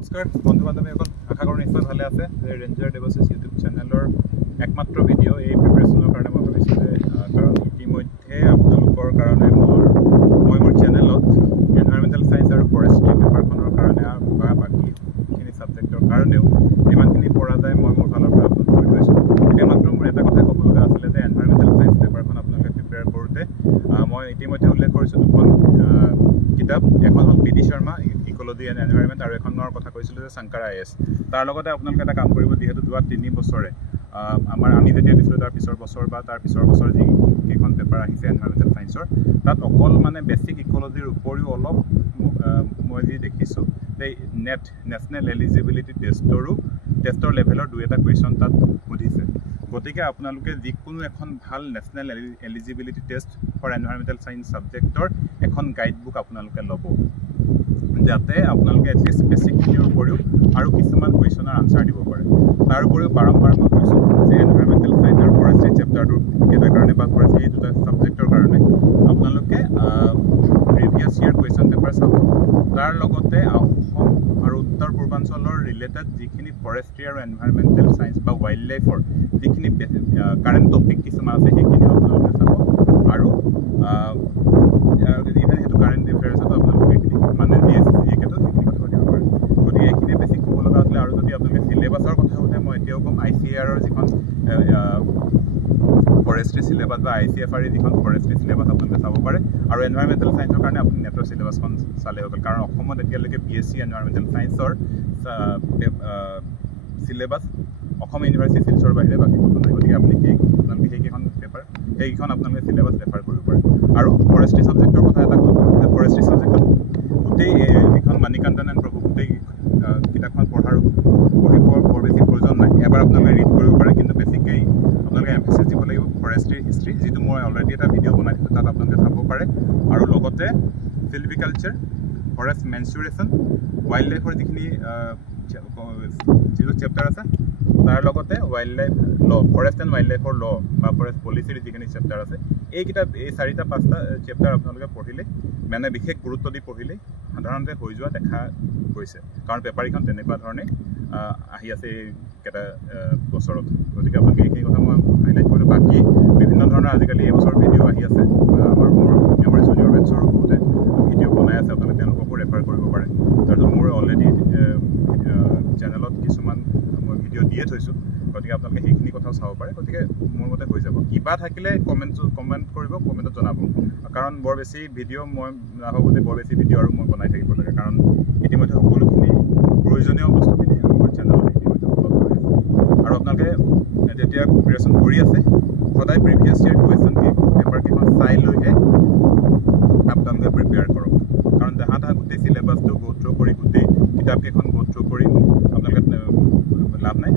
নমস্কাৰ বন্ধু বান্ধৱীসকল, আশা কৰোঁ নিশ্চয় ভালে আছে। ৰেঞ্জাৰ দেৱচিছ ইউটিউব চেনেলৰ একমাত্ৰ ভিডিঅ' এই প্ৰিপেৰেশ্যনৰ কাৰণে মই ভাবিছোঁ যে কাৰণ ইতিমধ্যে আপোনালোকৰ কাৰণে মই মোৰ চেনেলত এনভাইৰমেণ্টেল ছায়েন্স আৰু ফৰেষ্ট্ৰি পেপাৰখনৰ কাৰণে বা বাকীখিনি ছাবজেক্টৰ কাৰণেও যিমানখিনি পৰা যায় মই মোৰ ফালৰ পৰা আপলোড কৰি থৈছোঁ। এতিয়া মাত্ৰ মোৰ এটা কথাই ক'ব লগা আছিলে যে এনভাইৰমেণ্টেল ছায়েন্স পেপাৰখন আপোনালোকে প্ৰিপেয়াৰ কৰোঁতে মই ইতিমধ্যে উল্লেখ কৰিছোঁ দুখন কিতাপ। এখন হ'ল P D Sharma ecology and environment আৰু এখনৰ কথা কৈছিলোঁ যে শংকৰ IAS। তাৰ লগতে আপোনালোকে এটা কাম কৰিব, যিহেতু যোৱা 3 বছৰে আমি যেতিয়া দিছিলোঁ তাৰ পিছৰ বছৰ বা তাৰ পিছৰ বছৰ যিকেইখন পেপাৰ আহিছে এনভাইৰমেণ্টেল ছায়েন্সৰ, তাত অকল মানে বেছিক ইক'লজিৰ উপৰিও অলপ মই যি দেখিছোঁ যে নেশ্যনেল এলিজিবিলিটি টেষ্টৰ লেভেলৰ 2-এটা কুৱেশ্যন তাত সুধিছে। গতিকে আপোনালোকে যিকোনো এখন ভাল national eligibility test for environmental science ছাবজেক্টৰ এখন গাইড বুক আপোনালোকে ল'ব, যাতে আপোনালোকে এটলিষ্ট বেছিকখিনিৰ উপৰিও আৰু কিছুমান কুৱেশ্যনৰ আনচাৰ দিব পাৰে। তাৰ উপৰিও বাৰম্বাৰ মই কৈছোঁ যে এনভাইৰমেণ্টেল ছায়েন্স আৰু ফৰেষ্ট্ৰি চেপ্টাৰটোৰ কেইটাৰ কাৰণে বা ফৰেষ্ট্ৰি দুটা ছাবজেক্টৰ কাৰণে আপোনালোকে প্ৰিভিয়াছ ইয়াৰ কুৱেশ্যন পেপাৰ চাব। তাৰ লগতে অসম আৰু উত্তৰ পূৰ্বাঞ্চলৰ ৰিলেটেড যিখিনি ফৰেষ্ট্ৰি আৰু এনভাইৰমেণ্টেল ছায়েন্স বা ৱাইল্ড লাইফৰ যিখিনি কাৰেণ্ট টপিক কিছুমান আছে সেইখিনিও আপোনালোকে চাব। আৰু ইভেন সেইটো কাৰেণ্ট এফেয়াৰ্ছত আপোনালোকে এইখিনি মানে সেইখিনি কথা পাতিব পাৰে। গতিকে এইখিনিয়ে বেছিক ক'ব লগা আছিলে। আৰু যদি আপোনালোকে চিলেবাছৰ কথা সোধে, মই এতিয়াও ক'ম ICARৰ যিখন ফৰেষ্ট্ৰি চিলেবাছ বা ICFR যিখন ফৰেষ্ট্ৰি চিলেবাছ আপোনালোকে চাব পাৰে। আৰু এনভাইৰমেণ্টেল ছায়েন্সৰ কাৰণে আপুনি নেটৰ চিলেবাছখন চালে হৈ গ'ল, কাৰণ অসমত এতিয়ালৈকে BSc এনভাইৰমেণ্টেল ছায়েন্সৰ চিলেবাছ অসম ইউনিভাৰ্চিটি শিলচৰৰ বাহিৰে বাকী ক'তো নাই। গতিকে আপোনালোকে সেইকেইখন আপোনালোকে চিলেবাছ ৰেফাৰ কৰিব পাৰে। আৰু ফৰেষ্ট্ৰি ছাবজেক্টৰ কথা এটা কৈছোঁ যে ফৰেষ্ট্ৰি ছাবজেক্টত গোটেই যিখন মানিকান্তন এণ্ড প্ৰভু গোটেই কিতাপখন পঢ়িব বৰ বেছি প্ৰয়োজন নাই। এবাৰ আপোনালোকে ৰিড কৰিব পাৰে, কিন্তু বেছিকৈ আপোনালোকে এমফেচিছ দিব লাগিব ফৰেষ্ট্ৰিৰ হিষ্ট্ৰী, যিটো মই অলৰেডি এটা ভিডিঅ' বনাই দিছোঁ, তাত আপোনালোকে চাব পাৰে। আৰু লগতে চিলভিকালচাৰ, ফৰেষ্ট মেনচুৰেশ্যন, ৱাইল্ড লাইফৰ যিখিনি যিটো চেপ্টাৰ আছে, তাৰ লগতে ৱাইল্ড লাইফ ল', ফৰেষ্ট এণ্ড ৱাইল্ড লাইফৰ ল' বা ফৰেষ্ট পলিচিৰ যিখিনি চেপ্টাৰ আছে, এই 4-5টা চেপ্টাৰ আপোনালোকে পঢ়িলে, মানে বিশেষ গুৰুত্ব দি পঢ়িলে সাধাৰণতে হৈ যোৱা দেখা গৈছে, কাৰণ পেপাৰখন তেনেকুৱা ধৰণে আহি আছে এইকেইটা বছৰত। গতিকে আপোনালোকে এইখিনি কথা মই হাইলাইট কৰিলোঁ। বাকী বিভিন্ন ধৰণৰ আজিকালি এইবছৰ ভিডিঅ' আহি আছে, আমাৰ জুনিয়ৰ বেটছৰো বহুতে ভিডিঅ' বনাই আছে, আপোনালোকে তেওঁলোককো ৰেফাৰ কৰিব পাৰে। তাৰপিছত মোৰ অলৰেডি চেনেলত কিছুমান মই ভিডিঅ' দিয়ে থৈছোঁ, গতিকে আপোনালোকে সেইখিনি কথাও চাব পাৰে। গতিকে মোৰ মতে হৈ যাব। কিবা থাকিলে কমেণ্ট কৰিব, কমেণ্টত জনাব, কাৰণ বৰ বেছি ভিডিঅ' মই নাভাবোঁ যে বৰ বেছি ভিডিঅ' আৰু মই বনাই থাকিব লাগে, কাৰণ ইতিমধ্যে সকলোখিনি প্ৰয়োজনীয় বস্তুখিনি মোৰ চেনেলত ইতিমধ্যে উপলব্ধ হৈ আছে। আৰু আপোনালোকে যেতিয়া প্ৰিপেৰেশ্যন কৰি আছে, সদায় প্ৰিভিয়াছ ইয়াৰ কুৱেশ্যন পেপাৰকেইখন চাই লৈহে আপোনালোকে প্ৰিপেয়াৰ কৰক, কাৰণ তাহাঁত গোটেই চিলেবাছটো গ' থ্ৰু কৰি, গোটেই কিতাপকেইখন গ' থ্ৰু কৰি আপোনালোকে লাভ নাই।